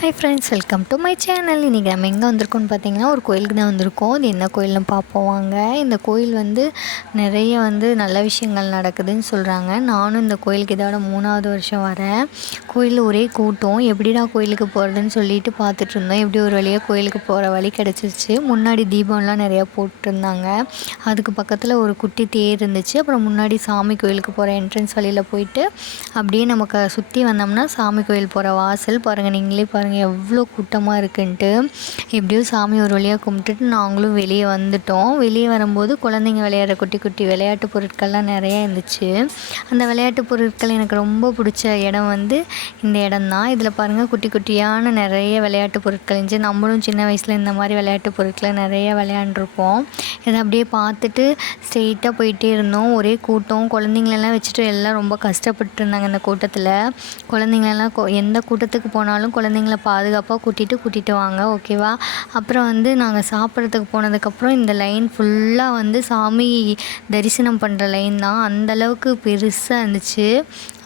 Hi friends welcome to my channel இன்றைக்கி நம்ம எங்கே வந்திருக்கோம்னு பார்த்தீங்கன்னா ஒரு கோயிலுக்கு தான் வந்திருக்கோம். அது என்ன கோயில்னு பார்ப்போம் வாங்க. இந்த கோயில் வந்து நிறைய வந்து நல்ல விஷயங்கள் நடக்குதுன்னு சொல்கிறாங்க நானும் இந்த கோயிலுக்கு இதோட மூணாவது வருஷம் வரேன். கோயிலில் ஒரே கூட்டம். எப்படிடா கோயிலுக்கு போகிறதுன்னு சொல்லிட்டு பார்த்துட்டு இருந்தோம். எப்படி ஒரு வழியாக கோயிலுக்கு போகிற வழி கிடச்சிருச்சு. முன்னாடி தீபம்லாம் நிறையா போட்டிருந்தாங்க. அதுக்கு பக்கத்தில் ஒரு குட்டி தேர் இருந்துச்சு. அப்புறம் முன்னாடி சாமி கோயிலுக்கு போகிற என்ட்ரன்ஸ் வழியில் போயிட்டு அப்படியே நமக்கு சுற்றி வந்தோம்னா சாமி கோயில் போகிற வாசல் பாருங்கள் நீங்களே பாருங்கள் எவ்வளோ கூட்டமாக இருக்குன்ட்டு. எப்படியோ சாமி ஒரு வழியாக கும்பிட்டுட்டு நாங்களும் வெளியே வந்துட்டோம். வெளியே வரும்போது குழந்தைங்க விளையாடுற குட்டி குட்டி விளையாட்டு பொருட்கள்லாம் நிறையா இருந்துச்சு. அந்த விளையாட்டு பொருட்கள் எனக்கு ரொம்ப பிடிச்ச இடம் வந்து இந்த இடம் தான் இதில் பாருங்கள் குட்டி குட்டியான நிறைய விளையாட்டு பொருட்கள் இருந்துச்சு. நம்மளும் சின்ன வயசில் இந்த மாதிரி விளையாட்டு பொருட்களை நிறைய விளையாண்டுருப்போம். இதை அப்படியே பார்த்துட்டு ஸ்ட்ரெயிட்டாக போயிட்டே இருந்தோம். ஒரே கூட்டம். குழந்தைங்களெல்லாம் வச்சுட்டு எல்லாம் ரொம்ப கஷ்டப்பட்டு இருந்தாங்க இந்த கூட்டத்தில். குழந்தைங்களெல்லாம் எந்த கூட்டத்துக்கு போனாலும் குழந்தைங்கள பாதுகாப்பாக கூட்டிகிட்டு கூட்டிகிட்டு வாங்க ஓகேவா அப்புறம் வந்து நாங்கள் சாப்பிட்றதுக்கு போனதுக்கப்புறம் இந்த லைன் ஃபுல்லாக வந்து சாமி தரிசனம் பண்ணுற லைன் தான். அந்தளவுக்கு பெருசாக இருந்துச்சு.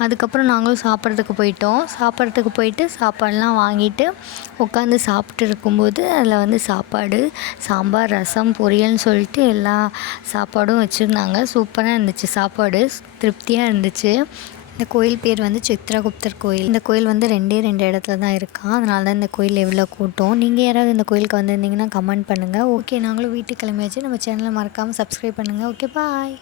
அதுக்கப்புறம் நாங்களும் சாப்பிட்றதுக்கு போயிட்டோம். சாப்பிட்றதுக்கு போயிட்டு சாப்பாடெலாம் வாங்கிட்டு உட்காந்து சாப்பிட்டு இருக்கும்போது அதில் வந்து சாப்பாடு சாம்பார் ரசம் பொரியல்னு சொல்லிட்டு எல்லா சாப்பாடும் வச்சுருந்தாங்க. சூப்பராக இருந்துச்சு சாப்பாடு. திருப்தியாக இருந்துச்சு. இந்த கோயில் பேர் வந்து சித்ரகுப்தர் கோயில். இந்த கோயில் வந்து ரெண்டே ரெண்டு இடத்துல தான் இருக்கா. அதனால தான் இந்த கோயில் எவ்வளோ கூட்டம். நீங்கள் யாராவது இந்த கோயிலுக்கு வந்திருந்தீங்கன்னா கமெண்ட் பண்ணுங்கள் ஓகே நாங்களும் வீட்டுக்கு கிளம்பியாச்சு. நம்ம சேனலை மறக்காமல் சப்ஸ்கிரைப் பண்ணுங்கள் ஓகே பாய்